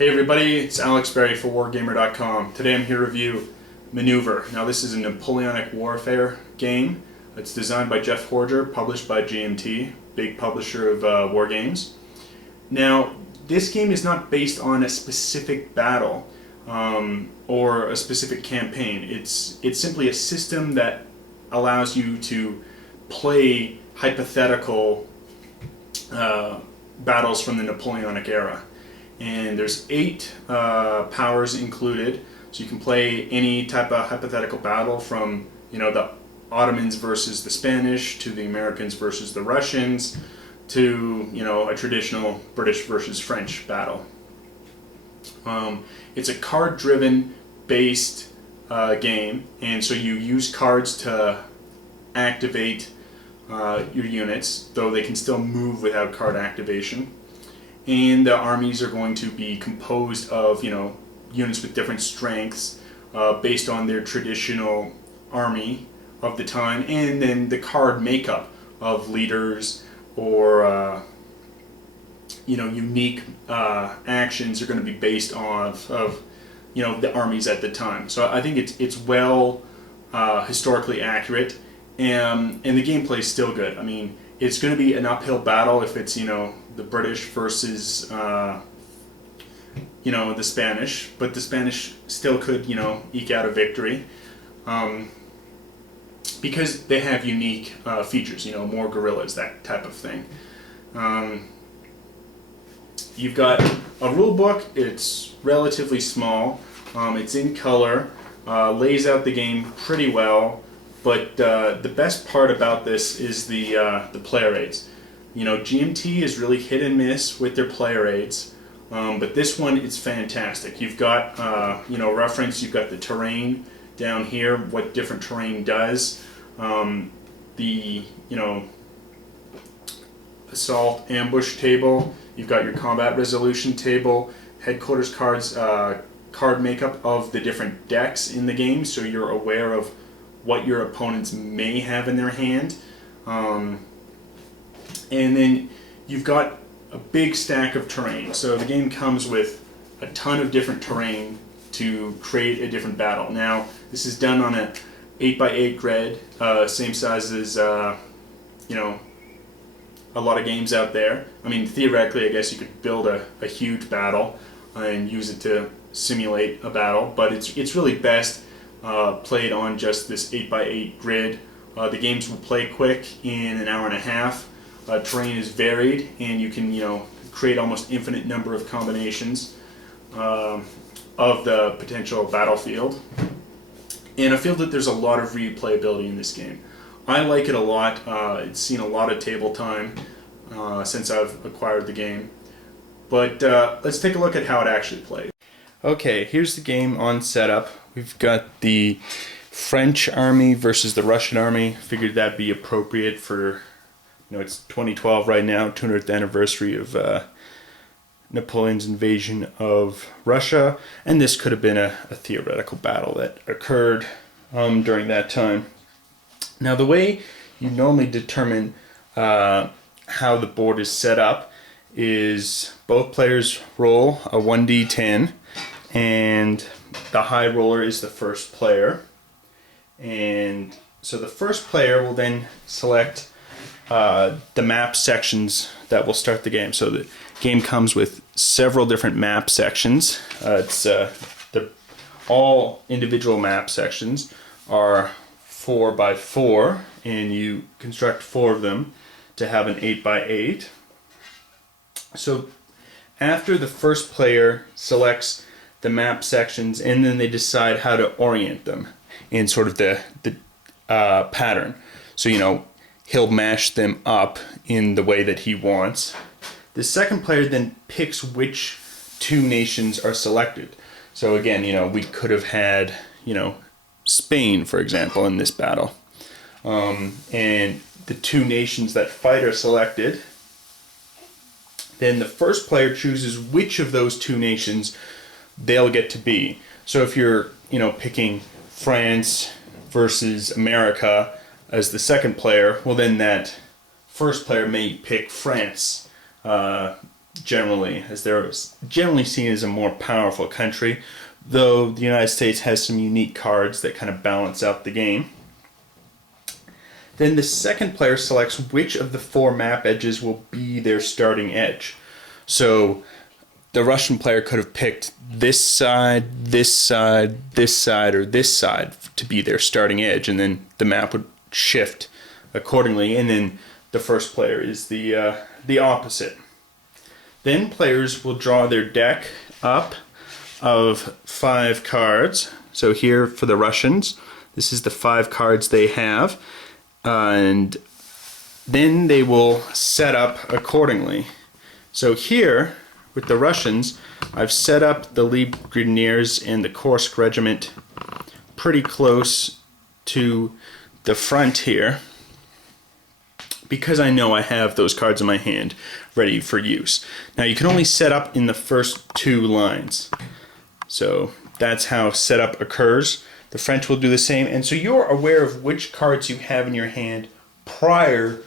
Hey everybody, it's Alex Berry for wargamer.com. Today I'm here to review Manoeuvre. Now this is a Napoleonic warfare game. It's designed by Jeff Horger, published by GMT, big publisher of war games. Now this game is not based on a specific battle or a specific campaign. It's simply a system that allows you to play hypothetical battles from the Napoleonic era. And there's 8 powers included, so you can play any type of hypothetical battle from, the Ottomans versus the Spanish, to the Americans versus the Russians, to, a traditional British versus French battle. It's a card-driven based game, and so you use cards to activate your units, though they can still move without card activation. And the armies are going to be composed of, units with different strengths based on their traditional army of the time, and then the card makeup of leaders or unique actions are going to be based off of the armies at the time. So I think it's well historically accurate, and the gameplay is still good. I mean, it's going to be an uphill battle if it's the British versus the Spanish, but the Spanish still could eke out a victory because they have unique features, more guerrillas, that type of thing. You've got a rule book. It's relatively small. It's in color, lays out the game pretty well. But the best part about this is the player aids. GMT is really hit and miss with their player aids, but this one is fantastic. You've got reference. You've got the terrain down here, what different terrain does. The assault ambush table. You've got your combat resolution table, headquarters cards, card makeup of the different decks in the game, so you're aware of what your opponents may have in their hand. And then you've got a big stack of terrain. So the game comes with a ton of different terrain to create a different battle. Now, this is done on an 8x8 grid, same size as a lot of games out there. I mean, theoretically, I guess you could build a huge battle and use it to simulate a battle, but it's really best played on just this 8x8 grid. The games will play quick in an hour and a half. Terrain is varied, and you can create almost infinite number of combinations of the potential battlefield. And I feel that there's a lot of replayability in this game. I like it a lot. It's seen a lot of table time since I've acquired the game. But let's take a look at how it actually plays. Okay, here's the game on setup. We've got the French army versus the Russian army. Figured that'd be appropriate for, it's 2012 right now, 200th anniversary of Napoleon's invasion of Russia, and this could have been a theoretical battle that occurred during that time. Now, the way you normally determine how the board is set up is both players roll a 1d10, and the high roller is the first player. And so the first player will then select the map sections that will start the game. So the game comes with several different map sections. All individual map sections are 4x4, and you construct 4 of them to have an 8x8. So after the first player selects the map sections, and then they decide how to orient them in sort of the pattern. So he'll mash them up in the way that he wants. The second player then picks which 2 nations are selected. So again, we could have had Spain, for example, in this battle, and the 2 nations that fight are selected. Then the first player chooses which of those 2 nations they'll get to be. So if you're picking France versus America as the second player, well then that first player may pick France generally, as they're generally seen as a more powerful country, though the United States has some unique cards that kind of balance out the game. Then the second player selects which of the 4 map edges will be their starting edge. So the Russian player could have picked this side, this side, this side, or this side to be their starting edge, and then the map would shift accordingly, and then the first player is the opposite. Then players will draw their deck up of 5 cards. So here for the Russians, this is the 5 cards they have, and then they will set up accordingly. So here with the Russians, I've set up the Legionnaires and the Kursk Regiment pretty close to the front here, because I know I have those cards in my hand ready for use. Now you can only set up in the first 2 lines. So that's how setup occurs. The French will do the same, and so you're aware of which cards you have in your hand prior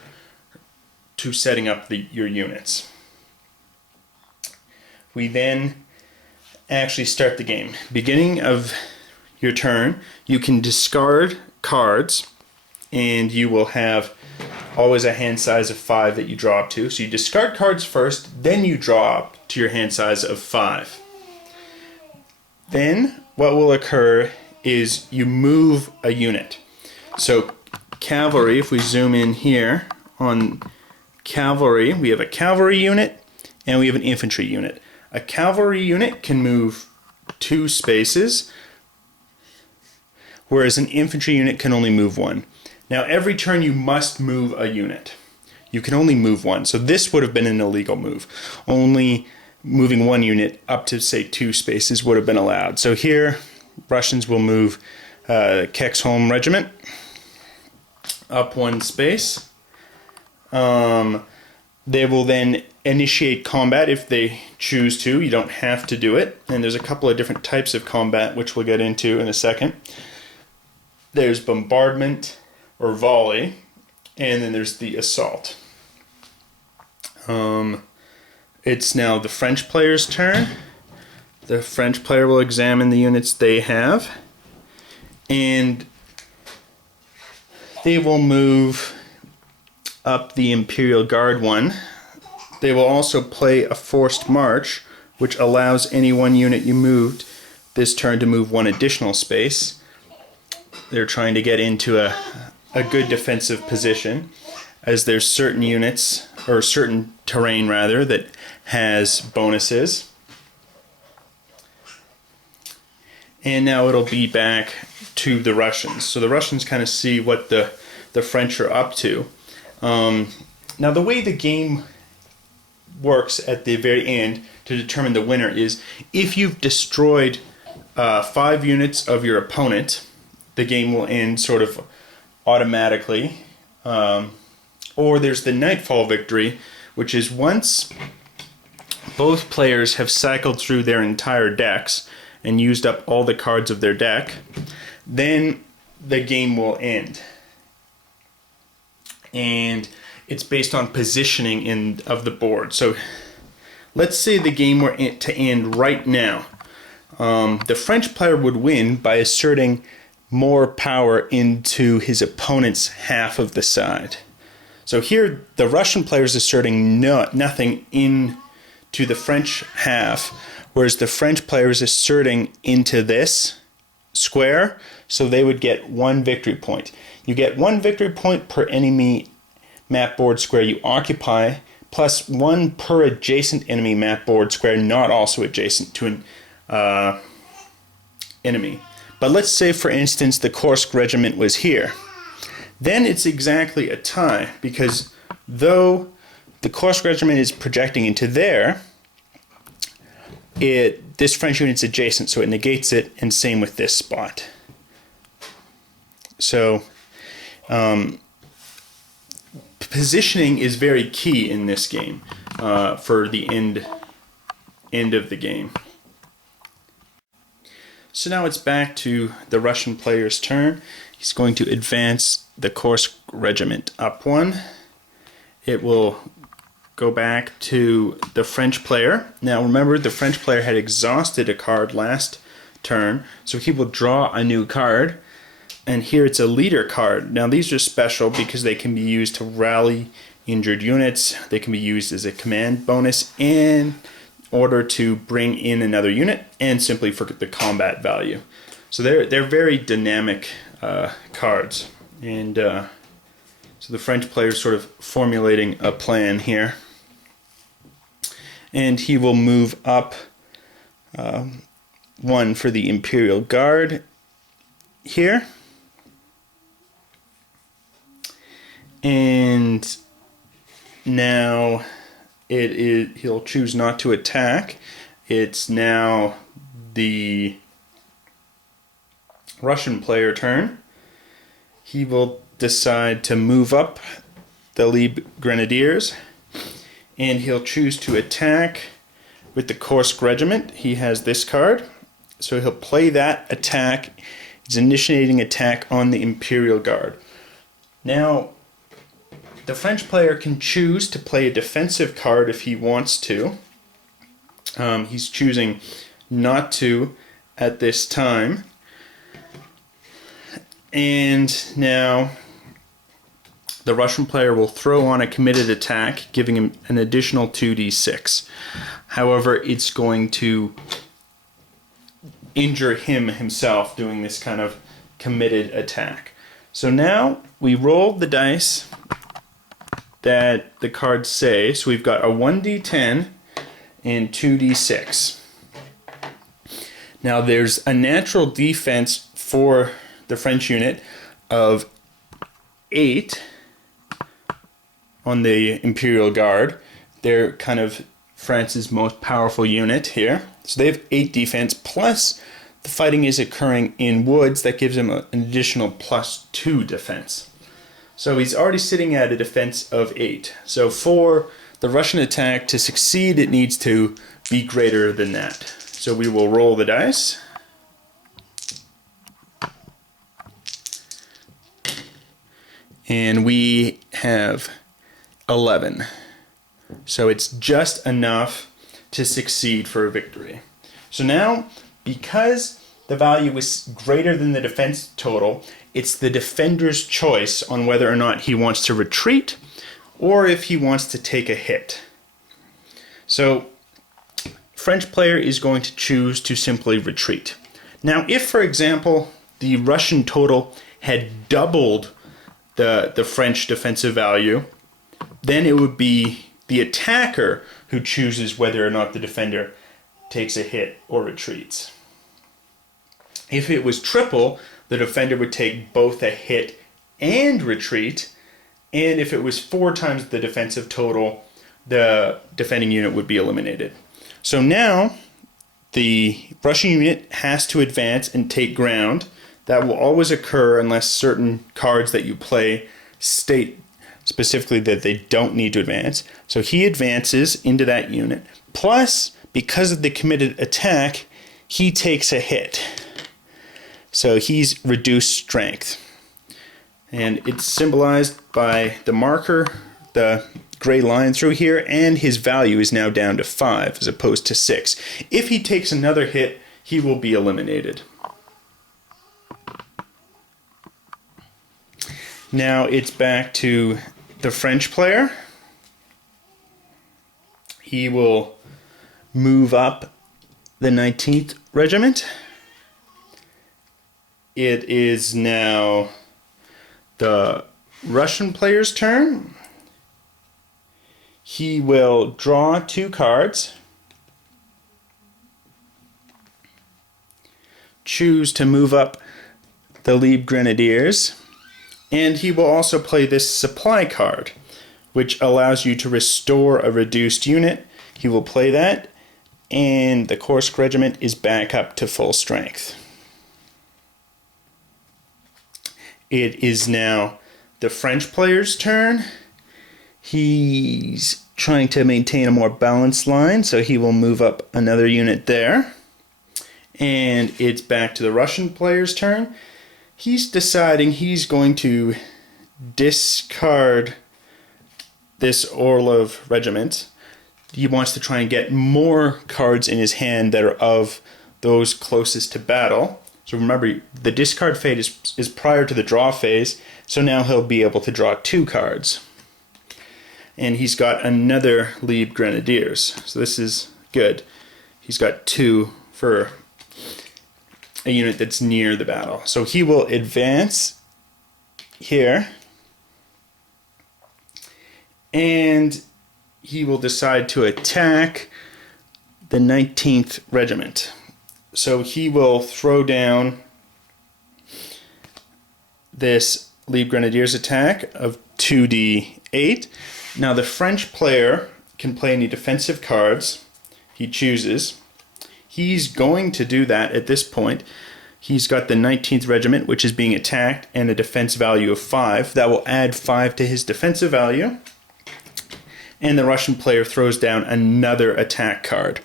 to setting up your units. We then actually start the game. Beginning of your turn, you can discard cards, and you will have always a hand size of 5 that you draw up to. So you discard cards first, then you draw up to your hand size of 5. Then what will occur is you move a unit. So cavalry, if we zoom in here on cavalry, we have a cavalry unit and we have an infantry unit. A cavalry unit can move 2 spaces, whereas an infantry unit can only move 1. Now every turn you must move a unit. You can only move 1, so this would have been an illegal move. Only moving 1 unit up to, say, 2 spaces would have been allowed. So here, Russians will move Kexholm Regiment up 1 space. They will then initiate combat if they choose to. You don't have to do it. And there's a couple of different types of combat, which we'll get into in a second. There's bombardment or volley, and then there's the assault. It's now the French player's turn. The French player will examine the units they have, and they will move up the Imperial Guard 1. They will also play a forced march, which allows any 1 unit you moved this turn to move 1 additional space. They're trying to get into a good defensive position, as there's certain units, or certain terrain rather, that has bonuses. And now it'll be back to the Russians. So the Russians kind of see what the French are up to. Now the way the game works at the very end to determine the winner is if you've destroyed 5 units of your opponent, the game will end sort of automatically. Or there's the Nightfall victory, which is once both players have cycled through their entire decks and used up all the cards of their deck, then the game will end. And it's based on positioning of the board. So let's say the game were to end right now. The French player would win by asserting more power into his opponent's half of the side. So here the Russian player is asserting nothing into the French half, whereas the French player is asserting into this square, so they would get 1 victory point. You get 1 victory point per enemy map board square you occupy, plus 1 per adjacent enemy map board square not also adjacent to an enemy. But let's say, for instance, the Kursk Regiment was here. Then it's exactly a tie, because though the Kursk Regiment is projecting into there, this French unit's adjacent, so it negates it, and same with this spot. So positioning is very key in this game for the end of the game. So now it's back to the Russian player's turn. He's going to advance the Kursk Regiment up 1. It will go back to the French player. Now remember, the French player had exhausted a card last turn, so he will draw a new card, and here it's a leader card. Now these are special because they can be used to rally injured units, they can be used as a command bonus in order to bring in another unit, and simply for the combat value. So they're very dynamic cards, and so the French player is sort of formulating a plan here. And he will move up one for the Imperial Guard here. And now he'll choose not to attack. It's now the Russian player turn. He will decide to move up the Lieb Grenadiers, and he'll choose to attack with the Kursk Regiment. He has this card, so he'll play that attack. He's initiating attack on the Imperial Guard. Now, the French player can choose to play a defensive card if he wants to. He's choosing not to at this time. And now the Russian player will throw on a committed attack, giving him an additional 2d6. However, it's going to injure himself doing this kind of committed attack. So now we roll the dice that the cards say. So we've got a 1d10 and 2d6. Now there's a natural defense for the French unit of 8 on the Imperial Guard. They're kind of France's most powerful unit here. So they have 8 defense, plus the fighting is occurring in woods. That gives him an additional +2 defense. So he's already sitting at a defense of 8. So for the Russian attack to succeed, it needs to be greater than that. So we will roll the dice. And we have 11. So it's just enough to succeed for a victory. So now, because the value is greater than the defense total, it's the defender's choice on whether or not he wants to retreat or if he wants to take a hit. So, French player is going to choose to simply retreat. Now, if, for example, the Russian total had doubled the French defensive value, then it would be the attacker who chooses whether or not the defender takes a hit or retreats. If it was triple, the defender would take both a hit and retreat, and if it was 4 times the defensive total, the defending unit would be eliminated. So now the Russian unit has to advance and take ground. That will always occur unless certain cards that you play state specifically that they don't need to advance. So he advances into that unit. Plus, because of the committed attack, he takes a hit. So he's reduced strength. And it's symbolized by the marker, the gray line through here, and his value is now down to 5 as opposed to 6. If he takes another hit, he will be eliminated. Now it's back to the French player. He will move up the 19th Regiment. It is now the Russian player's turn. He will draw 2 cards, choose to move up the Lieb Grenadiers, and he will also play this supply card, which allows you to restore a reduced unit. He will play that, and the Kursk Regiment is back up to full strength. It is now the French player's turn. He's trying to maintain a more balanced line, so he will move up another unit there. And it's back to the Russian player's turn. He's deciding he's going to discard this Orlov regiment, he wants to try and get more cards in his hand that are of those closest to battle. So remember, the discard phase is prior to the draw phase, so now he'll be able to draw 2 cards. And he's got another Lieb Grenadiers, so this is good. He's got 2 for a unit that's near the battle. So he will advance here, and he will decide to attack the 19th Regiment. So he will throw down this Lieb Grenadiers attack of 2d8. Now the French player can play any defensive cards he chooses. He's going to do that at this point. He's got the 19th Regiment, which is being attacked, and a defense value of 5. That will add 5 to his defensive value. And the Russian player throws down another attack card.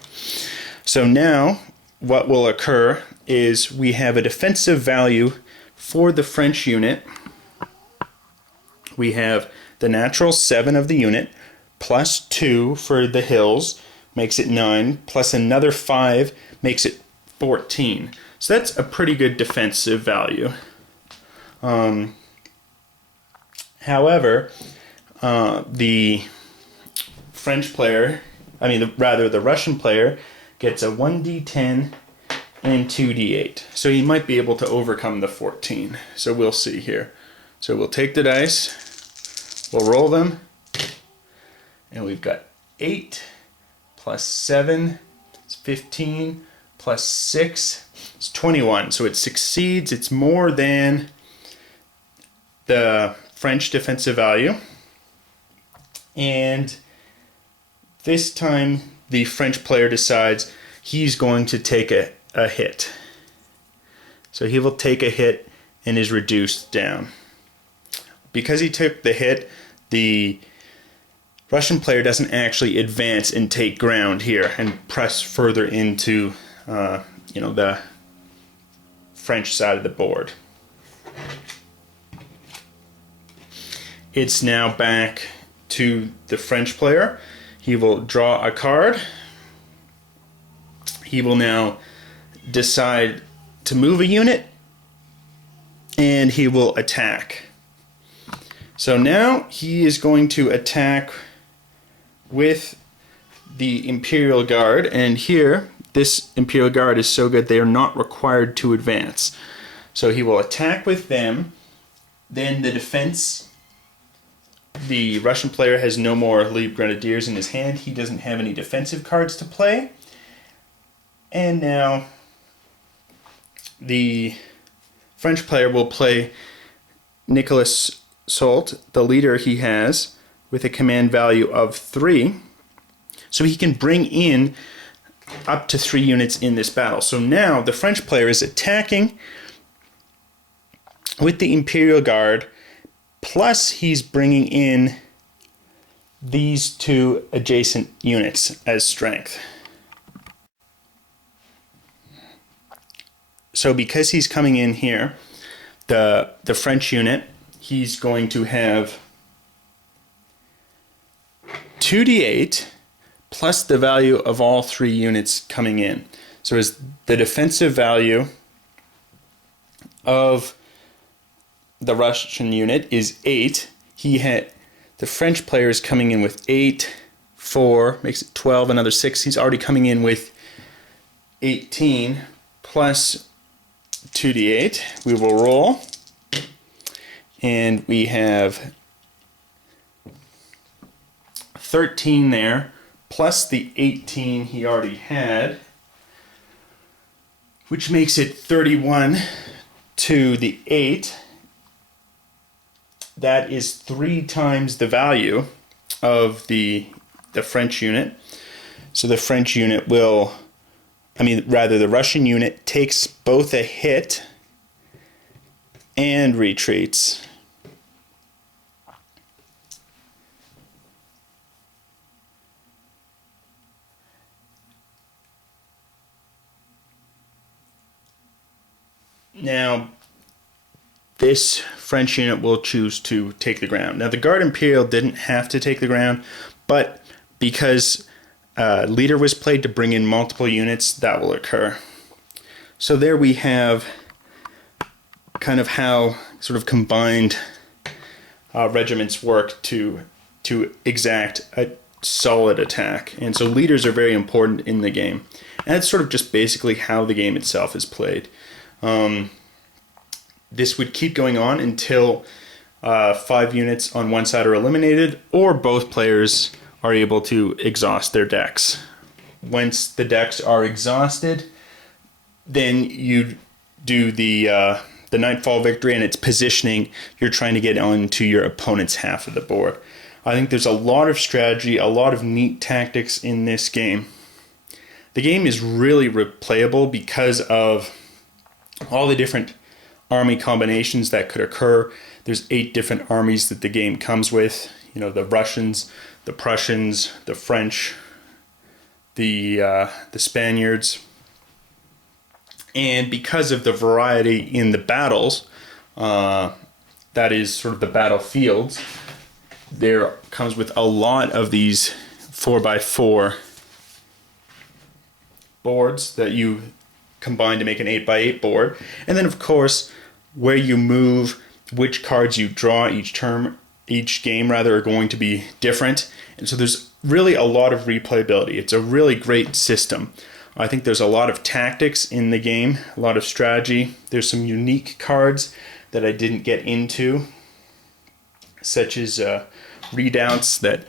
So now what will occur is we have a defensive value for the French unit. We have the natural 7 of the unit, plus 2 for the hills, makes it 9, plus another 5 makes it 14. So that's a pretty good defensive value. However, the French player, the Russian player, gets a 1d10 and 2d8. So he might be able to overcome the 14. So we'll see here. So we'll take the dice, we'll roll them, and we've got 8 plus 7 is 15, plus 6 is 21. So it succeeds. It's more than the French defensive value. And this time the French player decides he's going to take a hit. So he will take a hit and is reduced down. Because he took the hit, the Russian player doesn't actually advance and take ground here and press further into the French side of the board. It's now back to the French player. He will draw a card. He will now decide to move a unit, and he will attack. So now he is going to attack with the Imperial Guard, and here this Imperial Guard is so good they are not required to advance. So he will attack with them. Then the defense, the Russian player has no more Lieb Grenadiers in his hand. He doesn't have any defensive cards to play. And now the French player will play Nicolas Soult, the leader he has, with a command value of 3. So he can bring in up to 3 units in this battle. So now the French player is attacking with the Imperial Guard, plus he's bringing in these 2 adjacent units as strength. So because he's coming in here, the French unit, he's going to have 2d8 plus the value of all 3 units coming in. So as the defensive value of the Russian unit is 8, the French player is coming in with 8, 4, makes it 12, another 6. He's already coming in with 18 plus 2d8. We will roll, and we have 13 there, plus the 18 he already had, which makes it 31 to the 8. That is 3 times the value of the French unit. So the French unit will, the Russian unit takes both a hit and retreats. Now, this French unit will choose to take the ground. Now the Guard Imperial didn't have to take the ground, but because leader was played to bring in multiple units, that will occur. So there we have kind of how sort of combined regiments work to exact a solid attack. And so leaders are very important in the game. And it's sort of just basically how the game itself is played. This would keep going on until 5 units on one side are eliminated, or both players are able to exhaust their decks. Once the decks are exhausted, then you do the Nightfall victory, and it's positioning. You're trying to get onto your opponent's half of the board. I think there's a lot of strategy, a lot of neat tactics in this game. The game is really replayable because of all the different army combinations that could occur. There's 8 different armies that the game comes with. You know, the Russians, the Prussians, the French, the Spaniards. And because of the variety in the battles, that is sort of the battlefields, there comes with a lot of these 4x4 boards that you combine to make an 8x8 board. And then of course, where you move, which cards you draw each game are going to be different. And so there's really a lot of replayability. It's a really great system. I think there's a lot of tactics in the game, a lot of strategy. There's some unique cards that I didn't get into, such as redoubts that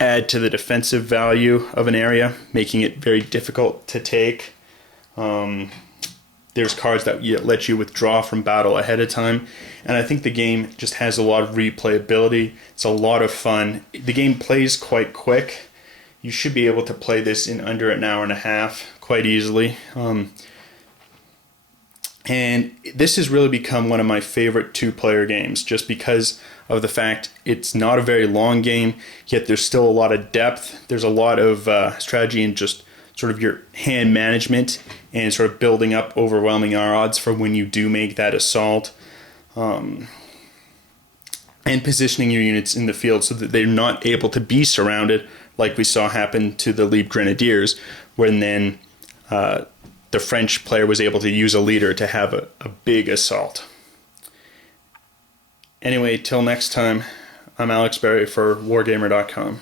add to the defensive value of an area, making it very difficult to take. There's cards that let you withdraw from battle ahead of time. And I think the game just has a lot of replayability. It's a lot of fun. The game plays quite quick. You should be able to play this in under an hour and a half quite easily. And this has really become one of my favorite 2-player games, just because of the fact it's not a very long game, yet there's still a lot of depth. There's a lot of strategy in just sort of your hand management and sort of building up overwhelming odds for when you do make that assault. And positioning your units in the field so that they're not able to be surrounded, like we saw happen to the Libre Grenadiers, when then the French player was able to use a leader to have a big assault. Anyway, till next time, I'm Alex Berry for wargamer.com.